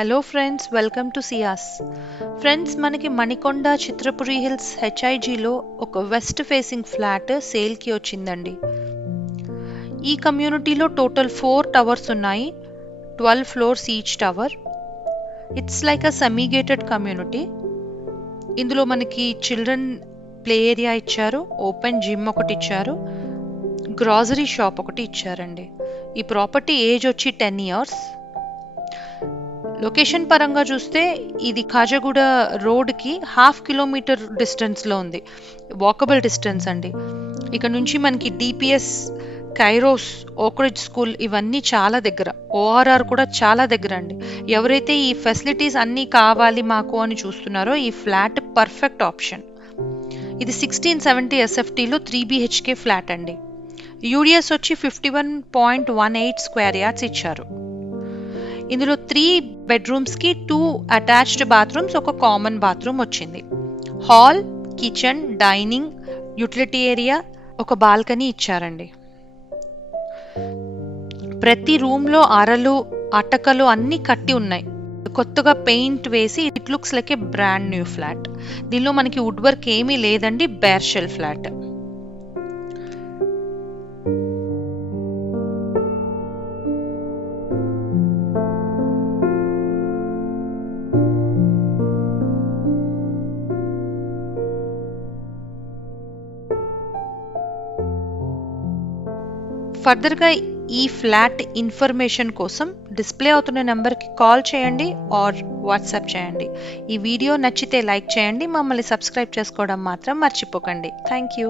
Hello friends, welcome to Ciaz. Friends, మనకి Manikonda Chitrapuri hills హెచ్ఐజిలో ఒక west facing flat సేల్కి వచ్చిందండి. ఈ కమ్యూనిటీలో టోటల్ 4 టవర్స్ ఉన్నాయి, 12 floors each tower. It's like a semi gated community. ఇందులో మనకి చిల్డ్రన్ ప్లే ఏరియా ఇచ్చారు, ఓపెన్ జిమ్ ఒకటి ఇచ్చారు, గ్రాసరీ షాప్ ఒకటి ఇచ్చారండి. ఈ ప్రాపర్టీ ఏజ్ వచ్చి 10 years. లొకేషన్ పరంగా చూస్తే ఇది ఖాజాగూడ రోడ్కి 1/2 కిలోమీటర్ డిస్టెన్స్లో ఉంది, వాకబుల్ డిస్టెన్స్ అండి. ఇక్కడ నుంచి మనకి డిపిఎస్, కైరోస్, ఓక్రిడ్జ్ స్కూల్ ఇవన్నీ చాలా దగ్గర, ఓఆర్ఆర్ కూడా చాలా దగ్గర అండి. ఎవరైతే ఈ ఫెసిలిటీస్ అన్నీ కావాలి మాకు అని చూస్తున్నారో ఈ ఫ్లాట్ పర్ఫెక్ట్ ఆప్షన్. ఇది 1670 SFTలో 3 BHK ఫ్లాట్ అండి. యూడిఎస్ వచ్చి 51.18 స్క్వేర్ యార్డ్స్ ఇచ్చారు. ఇందులో 3 బెడ్రూమ్స్కి 2 అటాచ్డ్ బాత్రూమ్స్, ఒక కామన్ బాత్రూమ్ వచ్చింది. Hall, kitchen, dining, utility area, ఒక బాల్కనీ ఇచ్చారండి. ప్రతి రూమ్లో అరలు, అటకలు అన్నీ కట్టి ఉన్నాయి. కొత్తగా పెయింట్ వేసి it looks like A brand new flat. దీనిలో మనకి వుడ్ వర్క్ ఏమీ లేదండి, బేర్ షెల్ ఫ్లాట్. ఫర్దర్గా ఈ ఫ్లాట్ ఇన్ఫర్మేషన్ కోసం డిస్ప్లే అవుతున్న నెంబర్కి కాల్ చేయండి ఆర్ వాట్సాప్ చేయండి. ఈ వీడియో నచ్చితే లైక్ చేయండి, మమ్మల్ని సబ్స్క్రైబ్ చేసుకోవడం మాత్రం మర్చిపోకండి. Thank you.